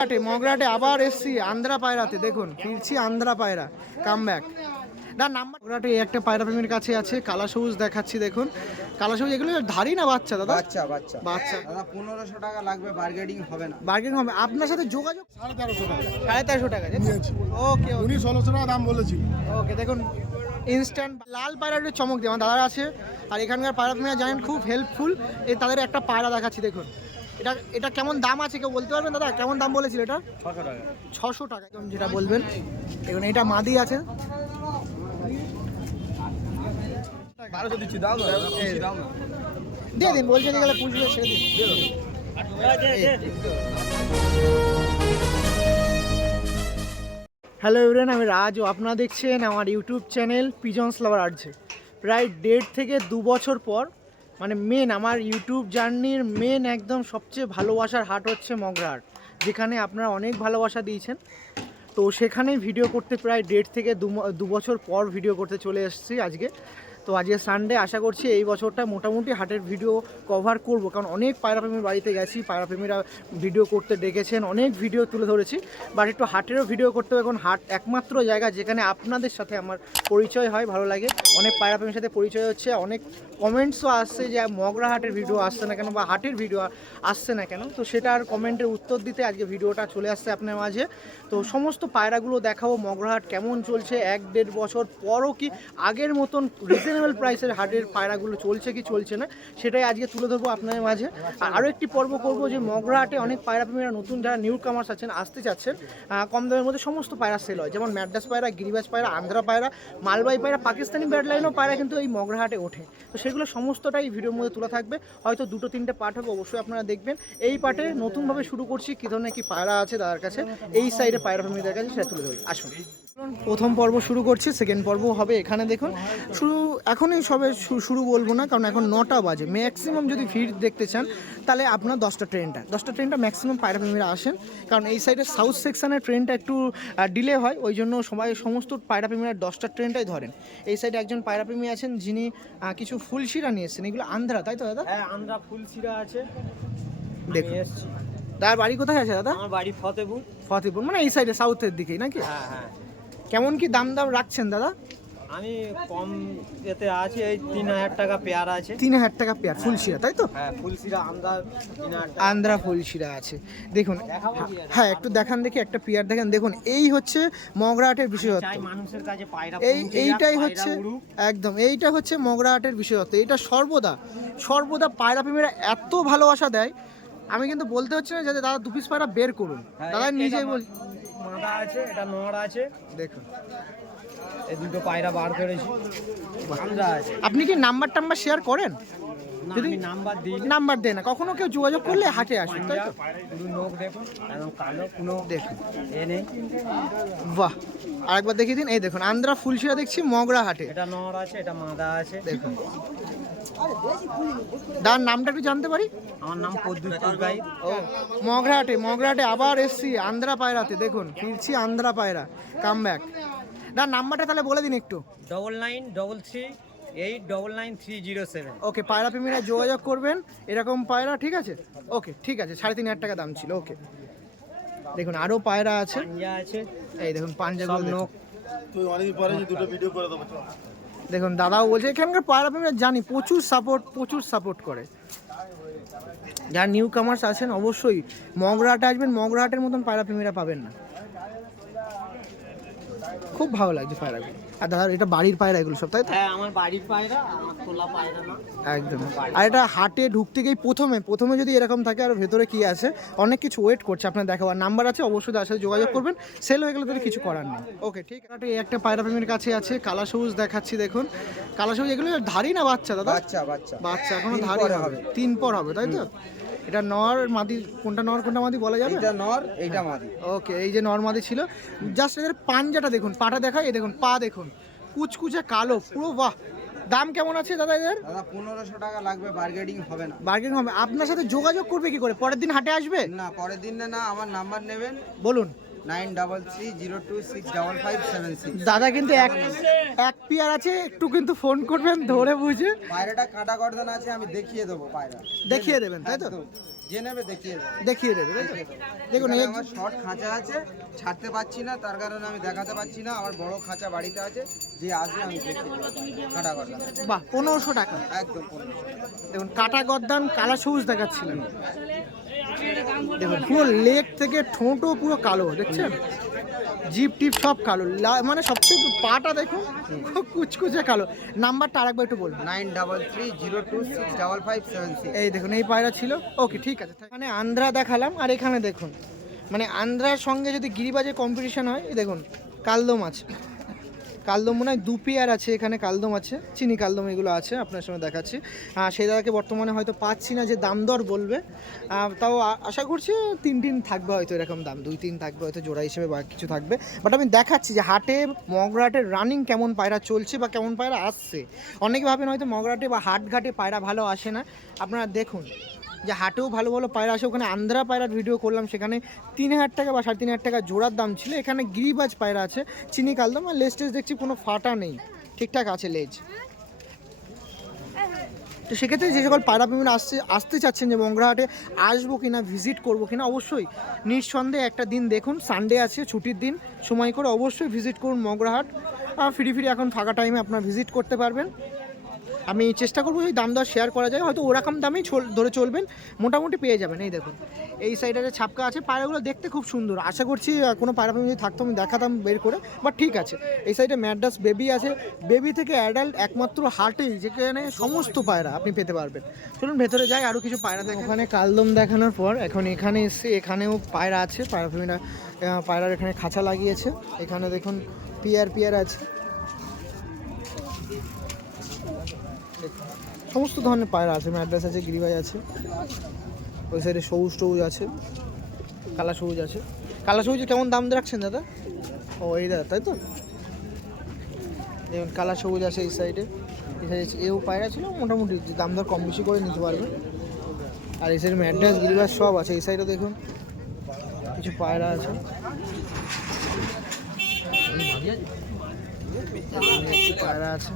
মগরাহাটে আবার এসছি আন্ধ্রা পায়রাতে, দেখুন ফিরছি আন্ধ্রা পায়রা কামব্যাক। না নাম্বার মগরাহাটে একটা পায়রা প্রেমীর কাছে আছে, কালা সবুজ দেখাচ্ছি দেখুন। কালা সবুজ এগুলো ধারি না বাচ্চা দাদা? বাচ্চা বাচ্চা বাচ্চা দাদা 1500 টাকা লাগবে, বার্গেনিং হবে না। বার্গেনিং হবে? আপনার সাথে যোগাযোগ 1350 টাকা 1350 টাকা নিয়েছি। ওকে উনি 1600 টাকা দাম বলেছিল। ওকে দেখুন ইনস্ট্যান্ট লাল পায়রাটা চমক দিয়ে আমার দাদা আছে। আর এখানকার পায়রা প্রেমীরা জানেন খুব হেল্পফুল। এই তাদের একটা পায়রা দেখাচ্ছি দেখুন। এটা এটা কেমন দাম আছে কেউ বলতে পারবেন দাদা? কেমন দাম বলেছিল এটা? 600 টাকা। 600 টাকা একদম যেটা বলবেন। দেখুন এটা মাদি আছে। 1200 দিচ্ছি, দাও না দাও না। দিয়ে দিন, বলছেন গেলে পুষবে সে দিন। হ্যালো এভরিওয়ান, আমি রাজ ও আপনারা দেখছেন আমার ইউটিউব চ্যানেল পিজনস লাভার আর্টসে। প্রায় 1.5 থেকে 2 বছর পর মানে আমার ইউটিউব জার্নির একদম সবচেয়ে ভালোবাসার হাট হচ্ছে মগরাহাট, যেখানে আপনারা অনেক ভালোবাসা দিয়েছেন। তো সেখানেই ভিডিও করতে প্রায় 1.5 থেকে 2 বছর পর ভিডিও করতে চলে এসেছি আজকে। তো আজকে সানডে, আশা করছি এই বছরটা মোটামুটি হাটের ভিডিও কভার করব, কারণ অনেক পায়রাপ্রেমীর বাড়িতে গেছি, পায়রাপ্রেমীরা ভিডিও করতে ডেকেছেন, অনেক ভিডিও তুলে ধরেছি। বাট একটু হাটেরও ভিডিও করতে হবে, এখন হাট একমাত্র জায়গা যেখানে আপনাদের সাথে আমার পরিচয় হয়, ভালো লাগে। অনেক পায়রাপ্রেমীর সাথে পরিচয় হচ্ছে, অনেক কমেন্টসও আসছে যে মগরাহাটের ভিডিও আসছে না কেন বা হাটের ভিডিও আসছে না কেন। তো সেটার কমেন্টের উত্তর দিতে আজকে ভিডিওটা চলে আসছে আপনার মাঝে। তো সমস্ত পায়রাগুলো দেখাবো, মগরাহাট কেমন চলছে, 1-1.5 বছর পরও কি আগের মতন রিজনেবল প্রাইসের হাটের পায়রাগুলো চলছে কি চলছে না, সেটাই আজকে তুলে ধরবো আপনাদের মাঝে। আর আরও একটি পর্ব করবো যে মগরাহাটে অনেক পায়রাপ্রেমীরা নতুন যারা নিউ কামার্স আছেন, আসতে চাচ্ছেন, কম দামের মধ্যে সমস্ত পায়রা সেল হয়, যেমন ম্যাড্রাস পায়রা, গিরিবাজ পায়রা, আন্ধ্রা পায়রা, মালবাহী পায়রা, পাকিস্তানি ব্যাডলাইনও পায়রা কিন্তু এই মগরাহাটে ওঠে। তো সেগুলো সমস্তটাই ভিডিওর মধ্যে তোলা থাকবে, হয়তো 2-3টে পার্ট হবে, অবশ্যই আপনারা দেখবেন। এই পার্টে নতুনভাবে শুরু করছি, কী ধরনের কি পায়রা আছে দাদার কাছে, এই সাইডে পায়রাপ্রেমীদের কাছে সেটা তুলে ধরি। আসুন প্রথম পর্ব শুরু করছি, সেকেন্ড পর্ব হবে এখানে। দেখুন শুরু এখনই সবে শুরু বলবো না, কারণ এখন 9টা বাজে। ম্যাক্সিমাম যদি ভিড় দেখতে চান তাহলে আপনার 10টা ট্রেনটা ম্যাক্সিমাম পায়রাপ্রেমীরা আসেন, কারণ এই সাইডে সাউথ সেকশনের ট্রেনটা একটু ডিলে হয়, ওই জন্য সমস্ত পায়রাপ্রেমীরা 10টা ট্রেনটাই ধরেন। এই সাইডে একজন পায়রাপ্রেমী আছেন যিনি কিছু ফুলশিরা নিয়ে এসেছেন, এগুলো আন্ধ্রা তাই তো দাদা? হ্যাঁ, আন্ধ্রা ফুলশিরা আছে। দেখুন দাদার বাড়ি কোথায় আছে দাদা? আমার বাড়ি ফতেপুর, মানে এই সাইডে সাউথের দিকেই নাকি? হ্যাঁ হ্যাঁ। কেমন কি দাম রাখছেন দাদা? আমি কম এতে আছি, এই 3000 টাকা পেয়ার আছে। 3000 টাকা পেয়ার ফুলশিরা তাই তো? হ্যাঁ, ফুলশিরা আন্ধ্রা 3000 টাকা। আন্ধ্রা ফুলশিরা আছে দেখুন। হ্যাঁ একটু দেখান দেখি, একটা পেয়ার দেখেন। দেখুন এই হচ্ছে মগরাহাটের বিশেষত্ব, চাই মানুষের কাছে পায়রা এইটাই হচ্ছে একদম, এইটা হচ্ছে মগরাহাটের বিশেষত্ব। এটা সর্বদা পায়রাপ্রেমীরা এত ভালোবাসা দেয়, আমি কিন্তু বলতে হচ্ছে না যাতে দাদা 2 পিস পায়রা বের করুন, দাদা নিজেই বল। মাদা আছে, এটা নর আছে। দেখুন এই দুটো পায়রা বার করেছি, আন্ধ্রা আছে। আপনি কি নাম্বার শেয়ার করেন? না, যদি আমি নাম্বার দিই না। নাম্বার দেয় না, কখনো কেউ যোগাযোগ করলে হাটে আসুন তাই তো? পুরো নখ দেখুন, একদম কালো, কোনো দেখুন এ নেই। বাহ, আরেকবার দেখিয়ে দিন। এই দেখুন আন্ধ্রা ফুলশিরা দেখছি মগরাহাটে। এটা নর আছে, এটা মাদা আছে। দেখুন দাদার নামটা একটু জানতে পারি? আমার নাম পদ্মুর গাই। ও মগরাহাটে আবার এসছি আন্ধ্রা পায়রাতে, দেখুন ফিরছি আন্ধ্রা পায়রা কামব্যাক। দাদার নাম্বারটা তাহলে বলে দিন একটু। 9933899307। ওকে, পায়রাপ্রেমীরা যোগাযোগ করবেন এরকম পায়রা, ঠিক আছে? ওকে ঠিক আছে, 3500 টাকা দাম ছিল। ওকে দেখুন আরও পায়রা আছে, পাঞ্জা আছে, এই দেখুন পাঞ্জাগুলো দেখুন। তুই অনেকদিন পরে যে দুটো ভিডিও করে দেবো। দেখুন দাদাও বলছে এখানকার পায়রাপ্রেমীরা জানি প্রচুর সাপোর্ট করে। যারা নিউ কামার্স আছেন অবশ্যই মগরাহাটে আসবেন, মগরাহাটের মতন পায়রাপ্রেমীরা পাবেন না। খুব ভালো লাগছে পায়রাগুলো। আর দাদা এটা বাড়ির পায়রা এগুলো সব তাই তো? হ্যাঁ, আমার বাড়ির পায়রা, আমার তোলা পায়রা না একদম। আর এটা হাটে ঢুকতে গিয়ে প্রথমে যদি এরকম থাকে, আর ভেতরে কি আছে অনেক কিছু ওয়েট করছে আপনার দেখাবার। নাম্বার আছে, অবশ্যই তার সাথে যোগাযোগ করবেন। সেল হয়ে গেলে তাহলে কিছু করার নেই। ওকে ঠিক আছে। এই একটা পায়রাপ্রেমীর কাছে আছে, কালা সবুজ দেখাচ্ছি দেখুন। কালা সবুজ এগুলো ধারি না বাচ্চা দাদা? বাচ্চা এখনো ধারি হবে, 3 পর হবে তাই তো? এটা নর মাদি, কোনটা নর কোনটা মাদি বলা যাবে? এটা নর, এইটা মাদি। ওকে, এই যে নর মাদি ছিল। জাস্ট এদের পাঞ্জাটা দেখুন, পাটা দেখায়, এই দেখুন পা দেখুন, কুচকুচে কালো পুরো। বাহ, দাম কেমন আছে দাদা এদের? দাদা 1500 টাকা লাগবে, বার্গেনিং হবে না। বার্গেনিং হবে? আপনার সাথে যোগাযোগ করবে কি করে? পরের দিন হাটে আসবে? না, পরের দিন না, আমার নাম্বার নেবেন, বলুন। 9330265576। দাদা কিন্তু এক পেয়ার আছে, একটু কিন্তু ফোন করবেন ধরে বুঝে। পায়রাটা কাটা গর্দান আছে, আমি দেখিয়ে দেবো পায়রা। দেখিয়ে দেবেন তাই তো? যে নেবে দেখিয়ে দেবো। দেখিয়ে দেবে, তাই তো? দেখুন এখানে এই আমার শর্ট খাঁচা আছে, ছাড়তে পারছি না, তার কারণে আমি দেখাতে পারছি না। আমার বড় খাঁচা বাড়িতে আছে, যে আসবে আমি দেখিয়ে দেবো। কাটা গর্দান বাহ 1500 টাকা। একদম 1500 টাকা। দেখুন কাটা গর্দান কালা সবুজ দেখাচ্ছিলেন, দেখুন পুরো লেগ থেকে ঠোঁটও পুরো কালো, দেখছেন? জিপ টিপ সব কালো, মানে সবচেয়ে পাটা দেখুন খুব কুচকুচে কালো। নাম্বারটা আরেকবার একটু বলুন। 9330265576। এই দেখুন এই পায়রা ছিল। ওকে ঠিক আছে। মানে আন্ধ্রা দেখালাম, আর এখানে দেখুন মানে আন্ধ্রার সঙ্গে যদি গিরিবাজের কম্পিটিশন হয়, এই দেখুন কালদম আছে, কালদম মনে হয় 2 পেয়ার আছে এখানে, কালদম আছে, চিনি কালদম এগুলো আছে, আপনার সঙ্গে দেখাচ্ছি। সেই দাদাকে বর্তমানে হয়তো পাচ্ছি না যে দাম দর বলবে, তাও আশা করছি 3 থাকবে হয়তো, এরকম দাম 2-3 থাকবে হয়তো জোড়া হিসেবে, বা কিছু থাকবে। বাট আমি দেখাচ্ছি যে হাটে মগরাটের রানিং কেমন পায়রা চলছে বা কেমন পায়রা আসছে। অনেকে ভাবেন হয়তো মগরাটে বা হাটঘাটে পায়রা ভালো আসে না, আপনারা দেখুন যে হাটেও ভালো ভালো পায়রা আসে। ওখানে আন্ধ্রা পায়রার ভিডিও করলাম, সেখানে 3000 টাকা বা 3500 টাকা জোড়ার দাম ছিল। এখানে গিরিবাজ পায়রা আছে, চিনি কালদম, আর লেজ টেজ দেখছি কোনো ফাটা নেই, ঠিকঠাক আছে লেজ। তো সেক্ষেত্রে যে সকল পায়রা প্রেমীরা আসতে চাচ্ছেন যে মগরাহাটে আসবো কিনা, ভিজিট করবো কিনা, অবশ্যই নিঃসন্দেহে একটা দিন দেখুন, সানডে আছে ছুটির দিন, সময় করে অবশ্যই ভিজিট করুন মগরাহাট। ফ্রি এখন ফাঁকা টাইমে আপনারা ভিজিট করতে পারবেন। আমি চেষ্টা করবো যদি দাম দর শেয়ার করা যায়, হয়তো ওরকম দামেই ধরে চলবেন, মোটামুটি পেয়ে যাবেন। এই দেখুন এই সাইডে ছাপকা আছে, পায়রাগুলো দেখতে খুব সুন্দর। আশা করছি কোনো পায়রা প্রেমী যদি থাকতো আমি দেখাতাম বের করে, বাট ঠিক আছে। এই সাইডে ম্যাড্রাস বেবি আছে, বেবি থেকে অ্যাডাল্ট একমাত্র হাটেই যেখানে সমস্ত পায়রা আপনি পেতে পারবেন। চলুন ভেতরে যাই, আরও কিছু পায়রা দেখে। ওখানে কালদম দেখানোর পর এখন এখানে এসে এখানেও পায়রা আছে, পায়রা প্রেমীরা পায়রার এখানে খাঁচা লাগিয়েছে। এখানে দেখুন পিয়ার আছে, সমস্ত ধরনের পায়রা আছে, ম্যাড্রাস আছে, গিরিবাজ আছে। ওই সাইডে সবুজ আছে, কালা সবুজ আছে। কালা সবুজে কেমন দাম রাখছেন দাদা? ও এই দাদা, তাই তো? যেমন কালা সবুজ আছে এই সাইডে, এও পায়রা ছিল, মোটামুটি দাম দর কম বেশি করে নিতে পারবে। আর এই সাইডে ম্যাড্রাস গিরিবাজ সব আছে। এই সাইডে দেখুন কিছু পায়রা আছে, পায়রা আছে।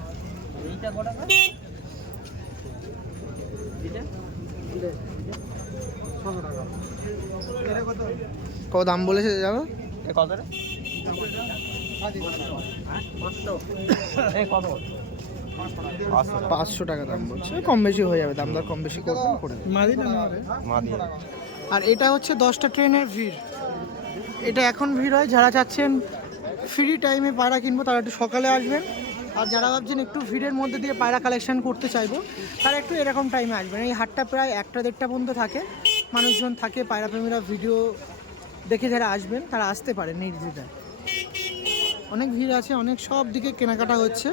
কত দাম বলেছে যাবো? 500 টাকা দাম বলছে, কম বেশি হয়ে যাবে, দাম দর কম বেশি করবেন করে। আর এটা হচ্ছে 10টা ট্রেনের ভিড়। এটা এখন ভিড় হয়, যারা চাচ্ছেন ফ্রি টাইমে পায়রা কিনবো তারা একটু সকালে আসবেন, আর যারা ভাবছেন একটু ভিড়ের মধ্যে দিয়ে পায়রা কালেকশন করতে চাইবো তারা একটু এরকম টাইমে আসবেন। এই হাটটা প্রায় 1টা-1.5টা পর্যন্ত থাকে, মানুষজন থাকে, পায়রা প্রেমীরা ভিডিও দেখে যারা আসবেন তারা আসতে পারেন নির্দ্বিধায়। অনেক ভিড় আছে, অনেক সব দিকে কেনাকাটা হচ্ছে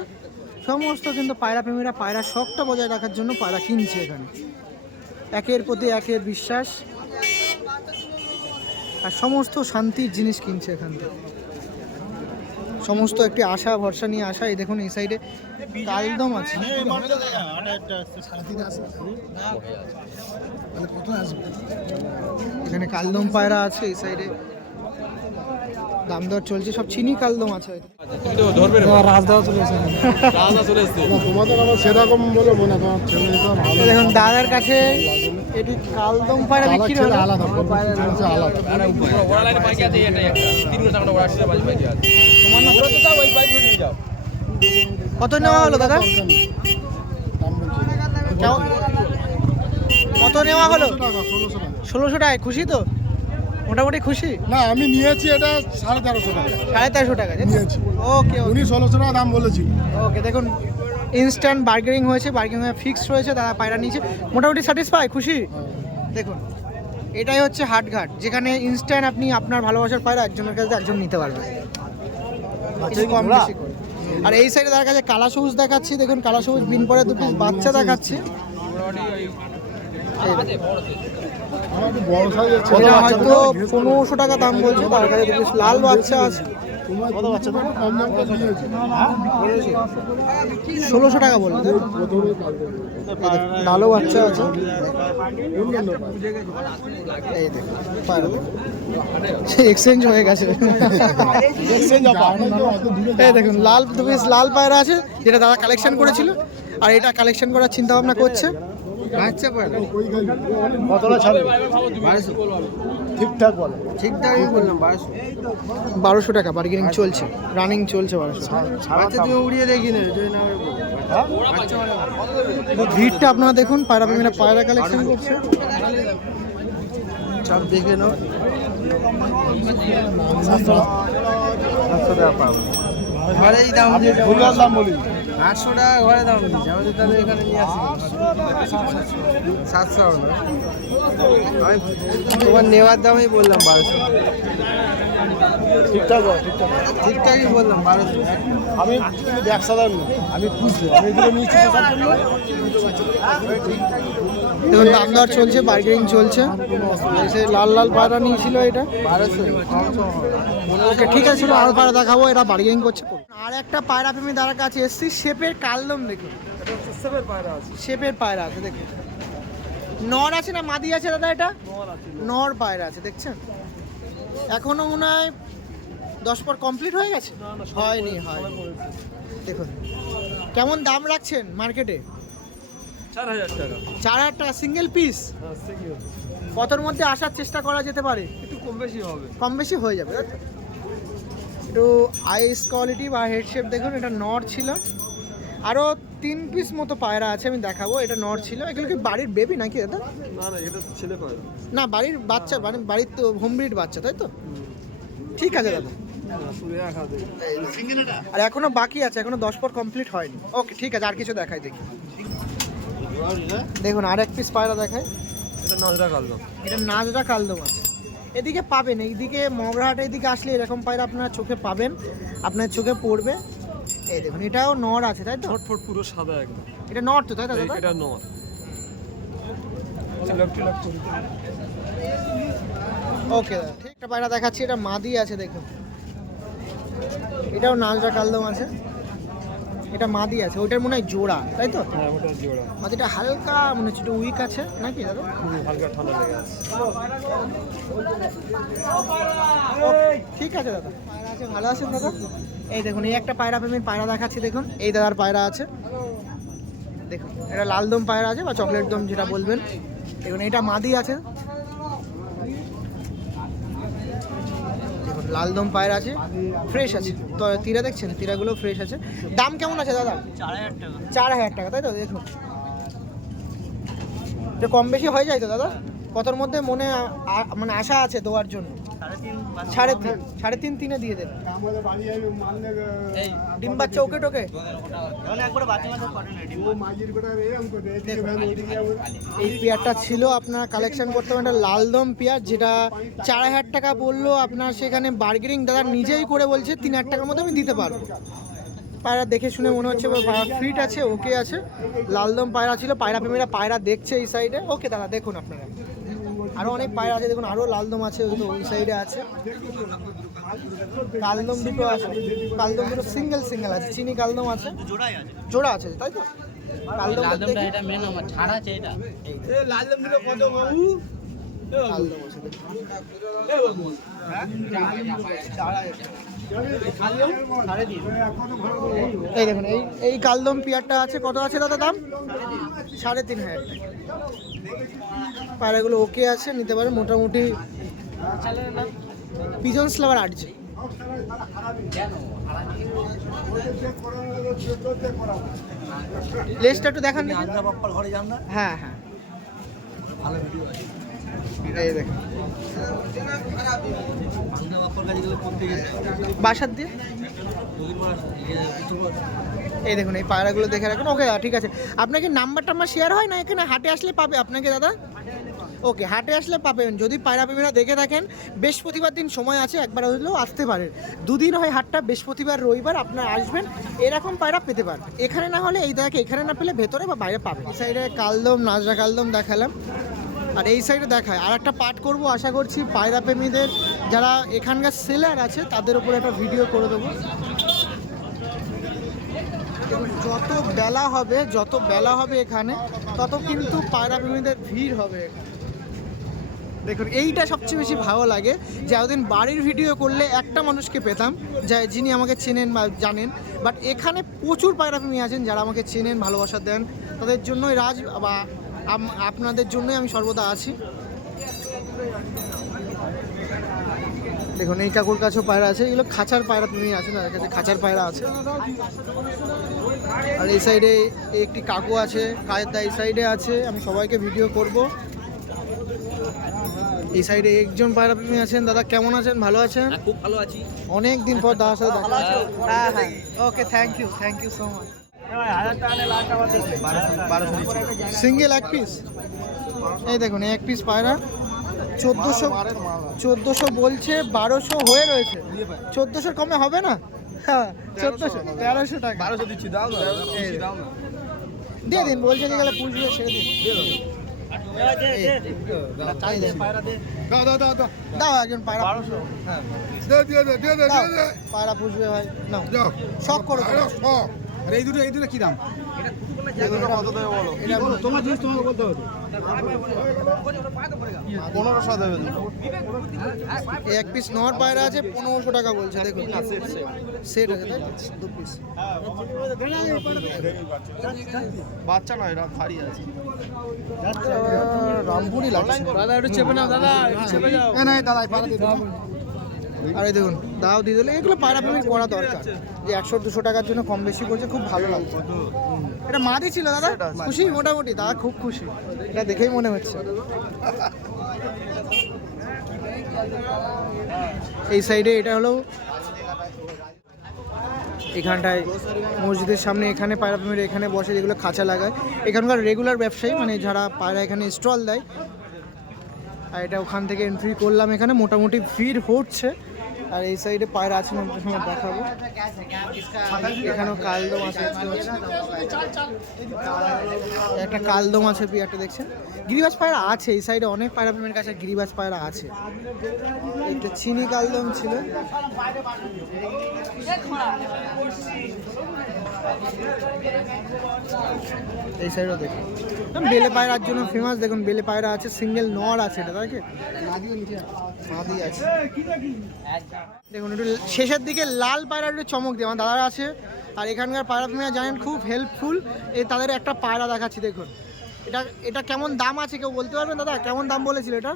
সমস্ত, কিন্তু পায়রা প্রেমীরা পায়রা শখটা বজায় রাখার জন্য পায়রা কিনছে এখানে, একের প্রতি একের বিশ্বাস আর সমস্ত শান্তির জিনিস কিনছে এখান থেকে, সমস্ত একটি আশা ভরসা নিয়ে আসা। এই দেখুন এই সাইডে কালদম আছে, এখানে কালদম পায়রা আছে। এই সাইডে দাম দর চলছে, সব চিনি কালদম আছে। তোমাদের আবার সেরকম বলে মনে তোমার ছেলে ভালো দেখুন দাদার কাছে এটি কালদম পায়রা বিক্রি হলো, আলাদা আলাদা। কত নেওয়া হলো দাদা? কত নেওয়া হলো? 1600 টাকায়। খুশি তো? মোটামুটি খুশি? না আমি নিয়েছি এটা 1350 টাকা। 1350 টাকা নিয়েছি। ওকে উনি 1600 টাকা দাম বলেছি। ওকে দেখুন ইনস্ট্যান্ট বার্গেনিং হয়েছে, বার্গেনিং ফিক্সড রয়েছে, তারা পায়রা নিয়েছে, মোটামুটি স্যাটিসফাই, খুশি। দেখুন এটাই হচ্ছে হাটঘাট, যেখানে ইনস্ট্যান্ট আপনি আপনার ভালোবাসার পায়রা একজনের কাছে একজন নিতে পারবেন, কিছু কম বেশি করে। আর এই সাইডে তার কাছে কালা সবুজ দেখাচ্ছি, দেখুন কালা সবুজ বিন পরে দুটো বাচ্চা দেখাচ্ছি। আমার একটু বড় সাইজ আছে। এটা হয়তো 1500 টাকা দাম বলছে, তার কাছে দুটো লাল বাচ্চা আছে। কত বাচ্চা কম দাম করে নিয়েছি। 1600 টাকা বললো, লালও বাচ্চা আছে। এই দেখুন পায়রা এক্সচেঞ্জ হয়ে গেছে, এই দেখুন লাল দুটো লাল পায়রা আছে, যেটা দাদা কালেকশন করেছিল, আর এটা কালেকশন করার চিন্তা ভাবনা করছে। বাচ্চা পয়লা কতটা ছাড়বে 1200 ঠিকঠাক বলো। ঠিকঠাকই বললাম 1200। 1200 টাকা বার্গেনিং চলছে, রানিং চলছে 1200। বাচ্চা তুমি উড়িয়ে দেখি না যদি না হবে হ্যাঁ? বাচ্চা পয়লা তো ভিড়টা আপনারা দেখুন, পায়রা প্রেমীরা পায়রা কালেকশন করছে। সব দেখে নাও। 700 টাকা পাবো। ঘরেই দাম দিয়ে যাবো। ফুলার দাম বলি 800 টাকা ঘরে দাম দিয়েছে, আমাদের তাহলে এখানে নিয়ে আসি 700 হবে না। আমি তোমার নেওয়ার দামই বললাম 1200। ঠিকঠাক বল, ঠিকঠাক বল। ঠিকঠাকই বললাম 1200। আমি কিন্তু ব্যবসাদার নই, আমি খুঁজছি, আমি এগুলো নিয়েছি পেশার জন্য। দেখুন দাম দর চলছে, বার্গেনিং চলছে। এই যে লাল লাল পায়রা নিয়েছিল এটা 1200। ওকে ঠিক আছে, চলো আরো পায়রা দেখাবো, এটা বার্গেনিং করছে। আর একটা পায়রা প্রেমী দ্বারা কাছে এসছি, শেপের কালদম দেখুন, শেপের পায়রা আছে দেখুন। নর আছে না মাদি আছে দাদা? এটা নর পায়রা আছে, দেখছেন? এখনো মনে হয় 10 পর কমপ্লিট হয়ে গেছে, হয়নি হয়। দেখুন কেমন দাম রাখছেন মার্কেটে? 4000 টাকা। 4000 টাকা সিঙ্গেল পিস। কতর মধ্যে আসার চেষ্টা করা যেতে পারে? একটু কম বেশি হবে। কম বেশি হয়ে যাবে, তাই তো? একটু আইস কোয়ালিটি বা হেড শেপ দেখুন, এটা নর ছিল। আরও 3 পিস মতো পায়রা আছে, আমি দেখাবো। এটা নর ছিল। এগুলো কি বাড়ির বেবি নাকি দাদা? না না, এটা ছেলে পায়। না, বাড়ির বাচ্চা, মানে বাড়ির তো হোম ব্রিড বাচ্চা, তাই তো? ঠিক আছে দাদা। আর এখনো বাকি আছে, এখনো 10 পর কমপ্লিট হয়নি। ওকে ঠিক আছে, আর কিছু দেখাই দেখি। দেখুন আর এক পিস পায়রা দেখায়। এটা নাজরা কালদম। এটা নাজরা কালদম আছে। এদিকে পাবেন, এইদিকে মগরাহাট এদিকে আসলে এরকম পায়রা আপনারা চোখে পাবেন, আপনার চোখে পড়বে। এই দেখুন এটাও নর আছে, তাই তো? ফটফট পুরো সাদা একদম। এটা নর তো, তাই তো দাদা? এটা নর। ওকে দাদা ঠিক। একটা পায়রা দেখাচ্ছি, এটা মাদি আছে দেখুন। এটাও নাজরা কালদম আছে, এটা মাদি আছে। ওইটার মনে হয় জোড়া, তাই তো? হ্যাঁ, ওটা জোড়া। মাদিটা হালকা মনে হচ্ছে একটু উইক আছে নাকি দাদা? হালকা ঠান্ডা লেগে আছে। ঠিক আছে দাদা, পায়রা আছে, ভালো আছেন দাদা? এই দেখুন এই একটা পায়রা প্রেমীর পায়রা দেখাচ্ছি দেখুন। এই দাদার পায়রা আছে দেখুন, এটা লাল দম পায়রা আছে বা চকলেট দম যেটা বলবেন। দেখুন এটা মাদি আছে, দেখুন লাল দম পায়রা আছে, ফ্রেশ আছে। তো তীরা দেখছেন, তীরাগুলো ফ্রেশ আছে। দাম কেমন আছে দাদা? 4000 টাকা, তাই তো? দেখুন এটা কম বেশি হয়ে যায় তো দাদা? কতর মধ্যে মনে মানে আশা আছে দেওয়ার জন্য? 3.5 3.5 দিয়ে দেন। আমাদের বাড়ি যাবে মারলে ডিম বাচ্চা ওকে টোকে? ও মাঝির গোটা এরকম করে এদিকে ভ্যান ওদিকে যাবে। এই পেয়ারটা ছিল আপনার কালেকশন করতে পারেন, একটা লালদম পেয়ার, যেটা 4000 টাকা বললো। আপনার সেখানে বার্গেনিং দাদা নিজেই করে বলছে 3000 টাকার মধ্যে আমি দিতে পারবো। পায়রা দেখে শুনে মনে হচ্ছে ফিট আছে, ওকে আছে। লালদম পায়রা ছিল, পায়রা প্রেমীরা পায়রা দেখছে এই সাইডে। ওকে দাদা দেখুন আপনারা, আরও অনেক পায়রা আছে দেখুন, আরও লালদম আছে, ওই তো ওই সাইডে আছে। কালদম দুটো আছে, কালদম দুটো সিঙ্গেল সিঙ্গেল আছে। চিনি কালদম আছে, জোড়া আছে, তাই তো? কালদম কালদম আছে দেখুন। এই দেখুন এই কালদম পিয়ারটা আছে। কত আছে দাদা দাম? 3500 টাকা। পায়রাগুলো ওকে আছে, নিতে পারে মোটামুটি। পিজনস লাভার আসছে। লেজটা একটু দেখান দেখি। হ্যাঁ হ্যাঁ এই দেখুন বাসার দিয়ে। এই দেখুন এই পায়রাগুলো দেখে রাখুন। ওকে দাদা ঠিক আছে। আপনাকে নাম্বার টাম্বার শেয়ার হয় না এখানে? হাটে আসলে পাবে আপনাকে দাদা? ওকে হাটে আসলে পাবেন। যদি পায়রা প্রেমীরা দেখে থাকেন, বৃহস্পতিবার দিন সময় আছে, একবার হলেও আসতে পারেন। দুদিন হয় হাটটা, বৃহস্পতিবার রবিবার আপনারা আসবেন, এরকম পায়রা পেতে পারেন। এখানে না হলে এই দেখে, এখানে না পেলে ভেতরে বা বাইরে পাবেন। এই সাইডে কালদম নাজরা কালদম দেখালাম, আর এই সাইডে দেখায় আর একটা পার্ট করব। আশা করছি পায়রা প্রেমীদের যারা এখানকার সেলার আছে তাদের উপরে একটা ভিডিও করে দেবো। যত বেলা হবে এখানে, তত কিন্তু পায়রা প্রেমীদের ভিড় হবে। দেখুন এইটা সবচেয়ে বেশি ভালো লাগে যে এতদিন বাড়ির ভিডিও করলে একটা মানুষকে পেতাম, যা যিনি আমাকে চেনেন বা জানেন। বাট এখানে প্রচুর পায়রা প্রেমী আছেন যারা আমাকে চেনেন, ভালোবাসা দেন। তাদের জন্যই রাজ বা আপনাদের জন্যই আমি সর্বদা আছি। দেখুন এই কাকুর কাছেও পায়রা আছে, এগুলো খাঁচার পায়রা তুমি আছে, তাদের কাছে খাঁচার পায়রা আছে। আর এই সাইডে একটি কাকু আছে, কায়েদা এই সাইডে আছে, আমি সবাইকে ভিডিও করব। এই সাইডে একজন পায়রা প্রেমী আছেন। দাদা কেমন আছেন? ভালো আছেন? খুব ভালো আছি। অনেক দিন পর দাদার সাথে দেখা হচ্ছে। হ্যাঁ হ্যাঁ, okay, thank you so much. Single এক পিস, এই দেখুন এক পিস পায়রা 1400 বলছে, 1200 হয়ে রয়েছে। 1400 কমে হবে না? হ্যাঁ 1300 টাকা 1200 দিচ্ছি, দাও না, বেশি দাও না। দিয়ে দিন, বলছে যে গেলে পুষবে ছেড়ে দিন। দাও একজন পায়রা, হ্যাঁ দাও, পায়রা পুষবে ভাই, নাও শখ করে দাও। আর এই দুটো কি দাম? তোমার জিনিস তোমাকে বলতে হবে। 1500 দেবে। এই এক পিস নর পায়রা আছে 1500 টাকা বলছে। দেখুন সেট আছে তাই তো? 2 পিস বাচ্চা নয়, এরা ভারী আছে। রামপুরি লাগছে দাদা একটু চেপে নাও, দাদা একটু চেপে যাও। না দাদা পায়রা দিয়ে দাও। আর এই দেখুন দাও দিয়ে দিলে, এগুলো পায়রা প্রেমী করা দরকার। যে 100-200 টাকার জন্য কম বেশি করছে, খুব ভালো লাগছে। এটা মাদি ছিল দাদা, খুশি মোটামুটি? দাদা খুব খুশি, এটা দেখেই মনে হচ্ছে। এই সাইডে এটা হলো এখানটায় মসজিদের সামনে, এখানে পায়রা প্রেমীরা এখানে বসে, যেগুলো খাঁচা লাগায়। এখানকার রেগুলার ব্যবসায়ী, মানে যারা পায়রা এখানে স্টল দেয়। আর এটা ওখান থেকে এন্ট্রি করলাম, এখানে মোটামুটি ভিড় হচ্ছে। আর এই সাইডে পায়রা আছে, আমি আপনার সঙ্গে দেখাবো। এখানেও কালদম আছে, একটা কালদম আছে, একটা দেখছেন। গিরিবাজ পায়রা আছে এই সাইডে, অনেক পায়রা প্রেমীর কাছে গিরিবাজ পায়রা আছে। একটা চিনি কালদম ছিল। এই সাইডও দেখুন, বেলে পায়রার জন্য ফেমাস। দেখুন বেলে পায়রা আছে, সিঙ্গেল নর আছে, এটা তাই কি মাদি আছে। দেখুন একটু শেষের দিকে লাল পায়রা একটু চমক দিয়ে আমার দাদারা আছে। আর এখানকার পায়রা প্রেমীরা জানেন খুব হেল্পফুল। এই তাদের একটা পায়রা দেখাচ্ছি, দেখুন এটা কেমন দাম আছে কেউ বলতে পারবেন দাদা? কেমন দাম বলেছিল এটা?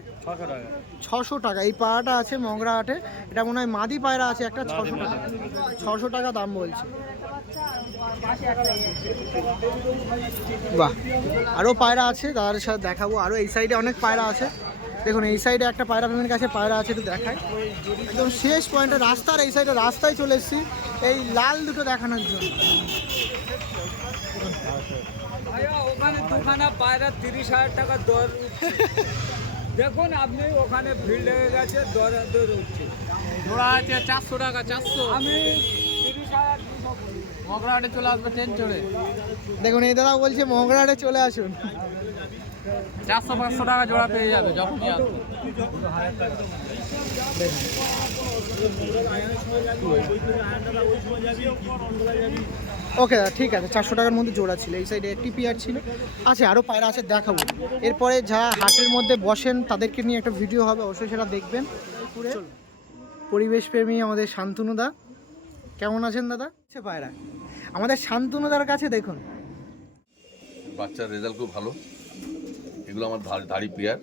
600 টাকা। এই পায়রাটা আছে মগরা হাটে, এটা মনে হয় মাদি পায়রা আছে একটা, 600 টাকা দাম বলছে। বাহ, আরও পায়রা আছে, দাদার সাথে দেখাবো। আরও এই সাইডে অনেক পায়রা আছে। দেখুন এই সাইডে একটা পায়রা প্রেমীর কাছে পায়রা আছে, একটু দেখায়। একদম শেষ পয়েন্টে রাস্তার এই সাইডে, রাস্তায় চলে এসেছি এই লাল দুটো দেখানোর জন্য। ওখানে দুখানা পায়রা 30,000 টাকা দর উঠছে। দেখুন আপনি ওখানে ভিড় লেগে গেছে, দর উঠছে। জোড়া আছে 400 টাকা, 400। আমি 30,000 মগরাহাটে চলে আসবে ট্রেন চড়ে। দেখুন এই দাদা বলছে মগরাহাটে চলে আসুন, 400-500 টাকা জোড়া পেয়ে যাবে যখনই আসবে। ওকে দাদা ঠিক আছে, 400 টাকার মধ্যে জোড়া ছিল। এই সাইডে একটি পেয়ার ছিল, আছে আরও পায়রা আছে, দেখাবো। এরপরে যারা হাটের মধ্যে বসেন তাদেরকে নিয়ে একটা ভিডিও হবে, অবশ্যই সেটা দেখবেন। পরিবেশ প্রেমী আমাদের শান্তনুদা, কেমন আছেন দাদা? আচ্ছা পায়রা আমাদের শান্তনুদার কাছে দেখুন। বাচ্চার রেজাল্ট খুব ভালো। এগুলো আমার ধাড়ি পেয়ার।